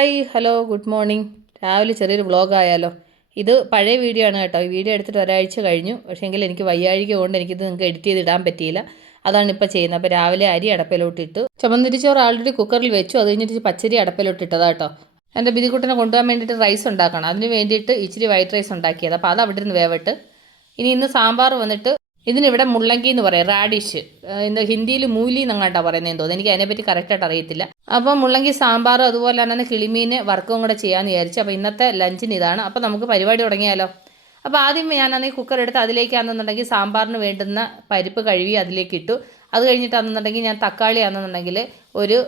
Hi hello good morning. രാവിലെ ചെറിയൊരു vlog ആയാലോ. ഇത് പഴയ വീഡിയോ ആണ് കേട്ടോ. ഈ വീഡിയോ എടുത്തിട്ട് ഒരാഴ്ച കഴിഞ്ഞു. പക്ഷേ എങ്കിൽ എനിക്ക് വയ്യാഴിക കൊണ്ട് എനിക്കിത് നിങ്ങൾക്ക് എഡിറ്റ് ചെയ്ത് ഇടാൻ പറ്റിയില്ല. അതാണ് ഇപ്പോൾ ചെയ്യുന്നത്. അപ്പോൾ രാവിലെ അരി അടപ്പിലോട്ടിട്ട് ചുമന്നിരിച്ചോർ ആൾറെഡി കുക്കറിൽ വെച്ചു. അത് കഴിഞ്ഞിട്ട് പച്ചരി അടപ്പിലോട്ടിട്ടതാ കേട്ടോ. എന്റെ ബിദിക്കുട്ടനെ കൊണ്ടുപോകാൻ വേണ്ടിയിട്ട് റൈസ് ഉണ്ടാക്കണം. അതിന് വേണ്ടിയിട്ട് ഇച്ചിരി വൈറ്റ് റൈസ് ഉണ്ടാക്കിയത്. അപ്പോൾ അത് അവിടെ നിന്ന് വേവട്ട്. ഇനി ഇന്ന് സാമ്പാർ വന്നിട്ട് ഇതിനിവിടെ മുള്ളങ്കി എന്ന് പറയും റാഡിഷ് എന്താ ഹിന്ദിയിൽ മൂലി എന്നങ്ങാട്ടാ പറയുന്നതെന്ന് തോന്നുന്നു എനിക്ക് അതിനെപ്പറ്റി കറക്റ്റായിട്ട് അറിയത്തില്ല. അപ്പോൾ മുള്ളങ്കി സാമ്പാർ അതുപോലെ തന്നെ കിളിമീൻ വർക്കും കൂടെ ചെയ്യാമെന്ന് വിചാരിച്ചു അപ്പോൾ ഇന്നത്തെ ലഞ്ചിന് ഇതാണ്. അപ്പോൾ നമുക്ക് പരിപാടി തുടങ്ങിയാലോ? അപ്പോൾ ആദ്യം ഞാനാണെങ്കിൽ കുക്കർ എടുത്ത് അതിലേക്കാണെന്നുണ്ടെങ്കിൽ സാമ്പാറിന് വേണ്ടുന്ന പരിപ്പ് കഴുകി അതിലേക്ക് ഇട്ടു. അത് കഴിഞ്ഞിട്ടാണെന്നുണ്ടെങ്കിൽ ഞാൻ തക്കാളി ആണെന്നുണ്ടെങ്കിൽ ഒരു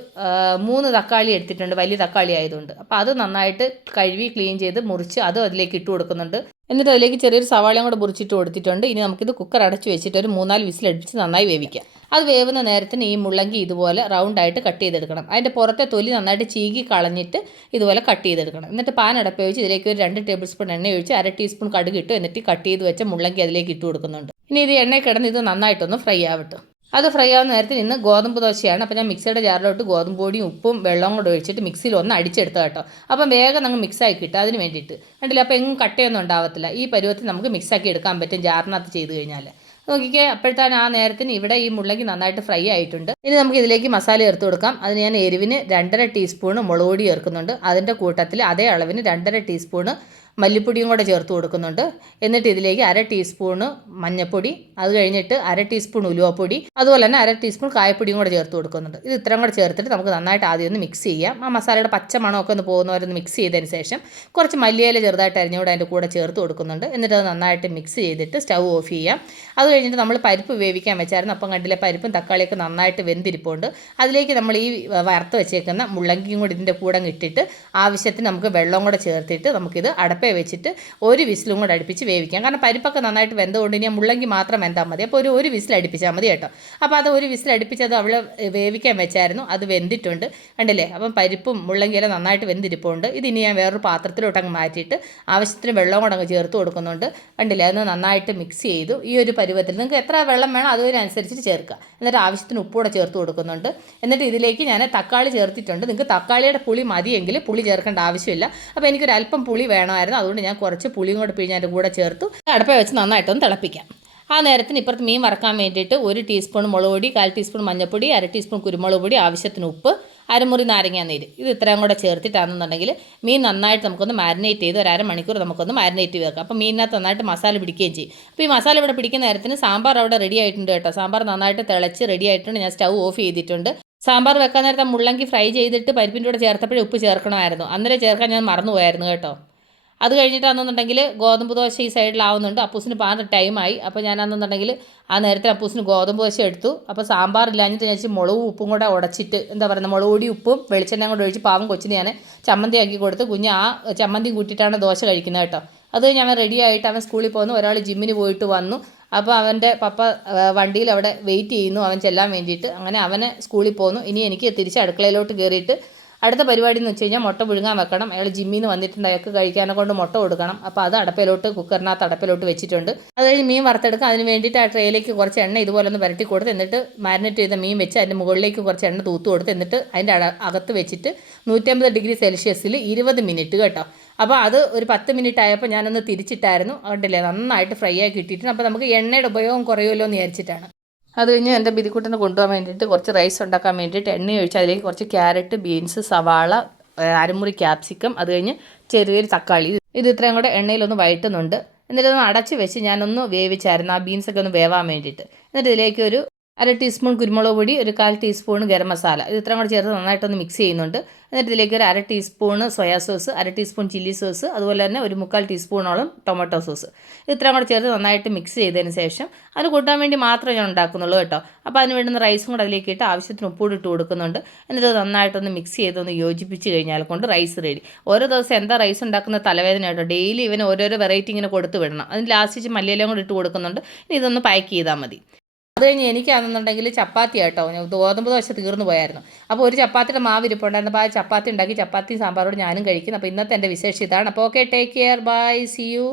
മൂന്ന് തക്കാളി എടുത്തിട്ടുണ്ട്. വലിയ തക്കാളി ആയതുകൊണ്ട്. അപ്പോൾ അത് നന്നായിട്ട് കഴുകി ക്ലീൻ ചെയ്ത് മുറിച്ച് അതും അതിലേക്ക് ഇട്ട് കൊടുക്കുന്നുണ്ട്. എന്നിട്ട് അതിലേക്ക് ചെറിയൊരു സവാളയും കൂടെ മുറിച്ചിട്ട് കൊടുത്തിട്ടുണ്ട്. ഇനി നമുക്കിത് കുക്കർ അടച്ച് വെച്ചിട്ട് ഒരു മൂന്നാൽ വിസിലടിച്ച് നന്നായി വേവിക്കാം. അത് വേവുന്ന നേരത്തിന് ഈ മുള്ളങ്കി ഇതുപോലെ റൗണ്ടായിട്ട് കട്ട് ചെയ്തെടുക്കണം. അതിന്റെ പുറത്തെ തൊലി നന്നായിട്ട് ചീകി കളഞ്ഞിട്ട് ഇതുപോലെ കട്ട് ചെയ്തെടുക്കണം. എന്നിട്ട് പാൻ അടപ്പ് വെച്ച് ഇതിലേക്ക് ഒരു രണ്ട് ടേബിൾ സ്പൂൺ എണ്ണ ഒഴിച്ച് അര ടീസ്പൂൺ കടുക് ഇട്ട് എന്നിട്ട് കട്ട് ചെയ്ത് വെച്ച മുള്ളങ്കി അതിലേക്ക് ഇട്ട് കൊടുക്കുന്നുണ്ട്. ഇനി ഇത് എണ്ണയിൽ കിടന്ന് ഇത് നന്നായിട്ടൊന്ന് ഫ്രൈ ആവട്ടെ. അത് ഫ്രൈ ആവുന്ന നേരത്തെ ഇന്ന് ഗോതമ്പ് ദോശയാണ്. അപ്പോൾ ഞാൻ മിക്സിയുടെ ജാറിലോട്ട് ഗോതമ്പ് പൊടിയും ഉപ്പും വെള്ളവും കൂടെ ഒഴിച്ചിട്ട് മിക്സിയിൽ ഒന്ന് അടിച്ചെടുത്ത കേട്ടോ. അപ്പം വേഗം നമുക്ക് മിക്സാക്കി കിട്ടും. അതിന് വേണ്ടിയിട്ട്. കണ്ടില്ല? അപ്പോൾ എങ്ങും കട്ടയൊന്നും ഉണ്ടാവത്തില്ല. ഈ പരുവത്തിൽ നമുക്ക് മിക്സാക്കി എടുക്കാൻ പറ്റും ജാറിനകത്ത് ചെയ്ത് കഴിഞ്ഞാൽ നോക്കിക്കേ അപ്പോഴത്തേന് ആ നേരത്തിന് ഇവിടെ ഈ മുള്ളങ്കി നന്നായിട്ട് ഫ്രൈ ആയിട്ടുണ്ട്. ഇനി നമുക്ക് ഇതിലേക്ക് മസാല ചേർത്ത് കൊടുക്കാം. അതിന് ഞാൻ എരിവിന് രണ്ടര ടീസ്പൂണ് മുളക് പൊടി ചേർക്കുന്നുണ്ട്. അതിന്റെ കൂട്ടത്തിൽ അതേ അളവിന് രണ്ടര ടീസ്പൂണ് മല്ലിപ്പൊടിയും കൂടെ ചേർത്ത് കൊടുക്കുന്നുണ്ട്. എന്നിട്ട് ഇതിലേക്ക് അര ടീസ്പൂണ് മഞ്ഞൾപ്പൊടി അത് കഴിഞ്ഞിട്ട് അര ടീസ്പൂൺ ഉലുവപ്പൊടി അതുപോലെ തന്നെ അര ടീസ്പൂൺ കായപ്പൊടിയും കൂടെ ചേർത്ത് കൊടുക്കുന്നുണ്ട്. ഇത് ഇത്രയും കൂടെ ചേർത്തിട്ട് നമുക്ക് നന്നായിട്ട് ആദ്യം ഒന്ന് മിക്സ് ചെയ്യാം. ആ മസാലയുടെ പച്ച മണമൊക്കെ ഒന്ന് പോകുന്നവരൊന്ന് മിക്സ് ചെയ്തതിന് ശേഷം കുറച്ച് മല്ലിയില ചെറുതായിട്ട് അരിഞ്ഞുകൂടെ അതിന്റെ കൂടെ ചേർത്ത് കൊടുക്കുന്നുണ്ട്. എന്നിട്ട് അത് നന്നായിട്ട് മിക്സ് ചെയ്തിട്ട് സ്റ്റൗ ഓഫ് ചെയ്യാം. അത് കഴിഞ്ഞിട്ട് നമ്മൾ പരിപ്പ് വേവിക്കാൻ വെച്ചായിരുന്നു. അപ്പം കണ്ടില്ലേ പരിപ്പും തക്കാളിയൊക്കെ നന്നായിട്ട് വെന്തിരിപ്പുണ്ട്. അതിലേക്ക് നമ്മൾ ഈ വറുത്ത് വെച്ചേക്കുന്ന മുള്ളങ്കിയും കൂടി ഇതിന്റെ കൂടെ ഇട്ടിട്ട് ആവശ്യത്തിന് നമുക്ക് വെള്ളം കൂടെ ചേർത്തിട്ട് നമുക്കിത് അടപ്പേ വെച്ചിട്ട് ഒരു വിസിലും കൂടെ അടുപ്പിച്ച് വേവിക്കാം. കാരണം പരിപ്പൊക്കെ നന്നായിട്ട് വെന്തതുകൊണ്ട് ഇനി മുള്ളങ്കി മാത്രം വെന്താൽ മതി. അപ്പോൾ ഒരു ഒരു വിസിൽ അടുപ്പിച്ചാൽ മതി കേട്ടോ. അപ്പോൾ അത് ഒരു വിസിൽ അടുപ്പിച്ചത് അവൾ വേവിക്കാൻ വെച്ചായിരുന്നു. അത് വെന്തിട്ടുണ്ട്. കണ്ടില്ലേ? അപ്പം പരിപ്പും മുള്ളങ്കിയെല്ലാം നന്നായിട്ട് വെന്തിരിപ്പുണ്ട്. ഇത് ഇനി ഞാൻ വേറൊരു പാത്രത്തിലോട്ട് അങ്ങ് മാറ്റിയിട്ട് ആവശ്യത്തിന് വെള്ളം കൂടെ അങ്ങ് ചേർത്ത് കൊടുക്കുന്നുണ്ട്. കണ്ടില്ലേ? അത് നന്നായിട്ട് മിക്സ് ചെയ്തു. ഈ ഒരു പരുവത്തിൽ നിങ്ങൾക്ക് എത്ര വെള്ളം വേണം അതിനനുസരിച്ചിട്ട് ചേർക്കുക. എന്നിട്ട് ആവശ്യത്തിന് ഉപ്പൂടെ ചേർത്ത് കൊടുക്കുന്നുണ്ട്. എന്നിട്ട് ഇതിലേക്ക് ഞാൻ തക്കാളി ചേർത്തിട്ടുണ്ട്. നിങ്ങൾക്ക് തക്കാളിയുടെ പുളി മതിയെങ്കിൽ പുളി ചേർക്കേണ്ട ആവശ്യമില്ല. അപ്പോൾ എനിക്കൊരു അല്പം പുളി വേണമായിരുന്നു. അതുകൊണ്ട് ഞാൻ കുറച്ച് പുളിയും കൂടെ പിഴിഞ്ഞ് അതിന്റെ കൂടെ ചേർത്തു. അടുപ്പ വെച്ച് നന്നായിട്ടൊന്ന് തിളപ്പിക്കാം. ആ നേരത്തിന് ഇപ്പുറത്ത് മീൻ വറക്കാൻ വേണ്ടിയിട്ട് ഒരു ടീസ്പൂൺ മുളക് പൊടി കാൽ ടീസ്പൂൺ മഞ്ഞൾപ്പൊടി അര ടീസ്പൂൺ കുരുമുളക് പൊടി ആവശ്യത്തിന് ഉപ്പ് അരമുറി നാരങ്ങ നീര്. ഇത് ഇത്രയും കൂടെ ചേർത്തിട്ടാണെന്നുണ്ടെങ്കിൽ മീൻ നന്നായിട്ട് നമുക്കൊന്ന് മാരിനേറ്റ് ചെയ്ത് ഒരു അരമണിക്കൂർ നമുക്കൊന്ന് മാരിനേറ്റ് ചെയ്ത് വെക്കാം. അപ്പോൾ മീനിനകത്ത് നന്നായിട്ട് മസാല പിടിക്കുകയും ചെയ്യും. അപ്പോൾ ഈ മസാല ഇവിടെ പിടിക്കുന്ന നേരത്തിന് സാമ്പാർ അവിടെ റെഡി ആയിട്ടുണ്ട് കേട്ടോ. സാമ്പാർ നന്നായിട്ട് തിളച്ച് റെഡി ആയിട്ടുണ്ട്. ഞാൻ സ്റ്റൗ ഓഫ് ചെയ്തിട്ടുണ്ട്. സാമ്പാർ വെക്കാൻ നേരത്തെ മുള്ളങ്കി ഫ്രൈ ചെയ്തിട്ട് പരിപ്പിന്റെ കൂടെ ചേർത്തപ്പോഴേ ഉപ്പ് ചേർക്കണമായിരുന്നു. അന്നേരം ചേർക്കാൻ ഞാൻ മറന്നുപോയായിരുന്നു കേട്ടോ. അത് കഴിഞ്ഞിട്ടാണെന്നുണ്ടെങ്കിൽ ഗോതമ്പ് ദോശ ഈ സൈഡിലാവുന്നുണ്ട്. അപ്പൂസിന് പാണ്ട ടൈമായി അപ്പോൾ ഞാനാണെന്നുണ്ടെങ്കിൽ ആ നേരത്തെ അപ്പൂസിന് ഗോതമ്പ് ദോശ എടുത്തു. അപ്പോൾ സാമ്പാർ ഇല്ലാഞ്ഞിട്ട് ഞാൻ മുളകും ഉപ്പും കൂടെ ഉടച്ചിട്ട് എന്താ പറയുക മുളക് പൊടി ഉപ്പും വെളിച്ചെണ്ണയും കൂടെ ഒഴിച്ച് പാവം കൊച്ചിന് ഞാൻ ചമ്മന്തി ആക്കി കൊടുത്ത് കുഞ്ഞ് ആ ചമ്മന്തി കൂട്ടിയിട്ടാണ് ദോശ കഴിക്കുന്നത് കേട്ടോ. അത് അവൻ റെഡി ആയിട്ട് അവൻ സ്കൂളിൽ പോകുന്നു. ഒരാൾ ജിമ്മിന് പോയിട്ട് വന്നു. അപ്പോൾ അവന്റെ പപ്പ വണ്ടിയിൽ അവിടെ വെയിറ്റ് ചെയ്യുന്നു. അവൻ ചെല്ലാൻ വേണ്ടിയിട്ട്. അങ്ങനെ അവനെ സ്കൂളിൽ പോകുന്നു. ഇനി എനിക്ക് തിരിച്ച് അടുക്കളയിലോട്ട് കയറിയിട്ട് അടുത്ത പരിപാടി എന്ന് വെച്ച് കഴിഞ്ഞാൽ മുട്ട പുഴുങ്ങാൻ വെക്കണം. അയാൾ ജിമ്മിൽ നിന്ന് വന്നിട്ടുണ്ട്. അയാൾക്ക് കഴിക്കാനെ കൊണ്ട് മുട്ട കൊടുക്കണം. അപ്പോൾ അത് അടപ്പിലോട്ട് കുക്കറിനകത്ത് അടപ്പിലോട്ട് വെച്ചിട്ടുണ്ട്. അത് കഴിഞ്ഞ് മീൻ വറുത്തെടുക്കുക അതിന് വേണ്ടിയിട്ട് ആ ട്രേയിലേക്ക് കുറച്ച് എണ്ണ ഇതുപോലെ ഒന്ന് പുരട്ടി കൊടുത്ത് എന്നിട്ട് മാരിനേറ്റ് ചെയ്ത മീൻ വെച്ച് അതിന്റെ മുകളിലേക്ക് കുറച്ച് എണ്ണ തൂത്ത് കൊടുത്ത് എന്നിട്ട് അതിന്റെ അകത്ത് വെച്ചിട്ട് നൂറ്റമ്പത് ഡിഗ്രി സെൽഷ്യസിൽ ഇരുപത് മിനിറ്റ് കേട്ടോ. അപ്പോൾ അത് ഒരു പത്ത് മിനിറ്റ് ആയപ്പോൾ ഞാനൊന്ന് തിരിച്ചിട്ടായിരുന്നു. അതുകൊണ്ടല്ലേ നന്നായിട്ട് ഫ്രൈ ആയി കിട്ടിയിട്ടുണ്ട്. അപ്പോൾ നമുക്ക് എണ്ണയുടെ ഉപയോഗം കുറയുമല്ലോ എന്ന് വിചാരിച്ചിട്ടാണ്. അത് കഴിഞ്ഞ് എന്റെ ബിരിക്കുട്ടനെ കൊണ്ടുപോകാൻ വേണ്ടിയിട്ട് കുറച്ച് റൈസ് ഉണ്ടാക്കാൻ വേണ്ടിയിട്ട് എണ്ണ ഒഴിച്ച് അതിലേക്ക് കുറച്ച് ക്യാരറ്റ് ബീൻസ് സവാള അരമുറി ക്യാപ്സിക്കം അത് കഴിഞ്ഞ് ചെറിയൊരു തക്കാളി. ഇത് ഇത്രയും കൂടെ എണ്ണയിലൊന്ന് വഴറ്റുന്നുണ്ട്. എന്നിട്ട് ഒന്ന് അടച്ച് വെച്ച് ഞാനൊന്ന് വേവിച്ചായിരുന്നു ആ ബീൻസൊക്കെ ഒന്ന് വേവാൻ വേണ്ടിയിട്ട്. എന്നിട്ട് ഇതിലേക്ക് ഒരു അര ടീസ്പൂൺ കുരുമുളക് പൊടി ഒരു കാൽ ടീസ്പൂൺ ഗരം മസാല. ഇത് ഇത്രയും കൂടെ ചേർത്ത് നന്നായിട്ടൊന്ന് മിക്സ് ചെയ്യുന്നുണ്ട്. എന്നിട്ട് ഇതിലേക്ക് ഒരു അര ടീസ്പൂൺ സോയാ സോസ് അര ടീസ്പൂൺ ചില്ലി സോസ് അതുപോലെ തന്നെ ഒരു മുക്കാൽ ടീസ്പൂണോളം ടൊമാറ്റോ സോസ് ഇത് ഇത്രയും കൂടെ ചേർത്ത് നന്നായിട്ട് മിക്സ് ചെയ്തതിന് ശേഷം അത് കൂട്ടാൻ വേണ്ടി മാത്രമേ ഞാൻ ഉണ്ടാക്കുന്നുള്ളൂ കേട്ടോ. അപ്പോൾ അതിന് വേണ്ടുന്ന റൈസും കൂടെ അതിലേക്ക് ഇട്ട് ആവശ്യത്തിന് ഉപ്പൂടി ഇട്ട് കൊടുക്കുന്നുണ്ട്. എന്നിട്ട് നന്നായിട്ടൊന്ന് മിക്സ് ചെയ്തൊന്ന് യോജിപ്പിച്ച് കഴിഞ്ഞാൽ കൊണ്ട് റൈസ് റെഡി ഓരോ ദിവസം എന്താ റൈസ് ഉണ്ടാക്കുന്ന തലവേദന കേട്ടോ. ഡെയിലി ഇവന് ഓരോരോ വെറൈറ്റി ഇങ്ങനെ കൊടുത്ത് വിടണം. അതിന് ലാസ്റ്റ് മല്ലിയിലും കൂടി ഇട്ട് കൊടുക്കുന്നുണ്ട്. ഇനി ഇതൊന്ന് പാക്ക് ചെയ്താൽ മതി. കഴിഞ്ഞ് എനിക്കാണെന്നുണ്ടെങ്കിൽ ചപ്പാത്തി ആട്ടോ. ഗോതമ്പ് ദോശ തീർന്നു പോയായിരുന്നു. അപ്പോൾ ഒരു ചപ്പാത്തിയുടെ മാവ് ഇരിപ്പുണ്ടായിരുന്നു അപ്പോൾ ആ ചപ്പാത്തി ഉണ്ടാക്കി ചപ്പാത്തി സാമ്പാറോട് ഞാനും കഴിക്കുന്നു. അപ്പോൾ ഇന്നത്തെ എന്റെ വിശേഷം ഇതാണ്. അപ്പോൾ okay take care bye see you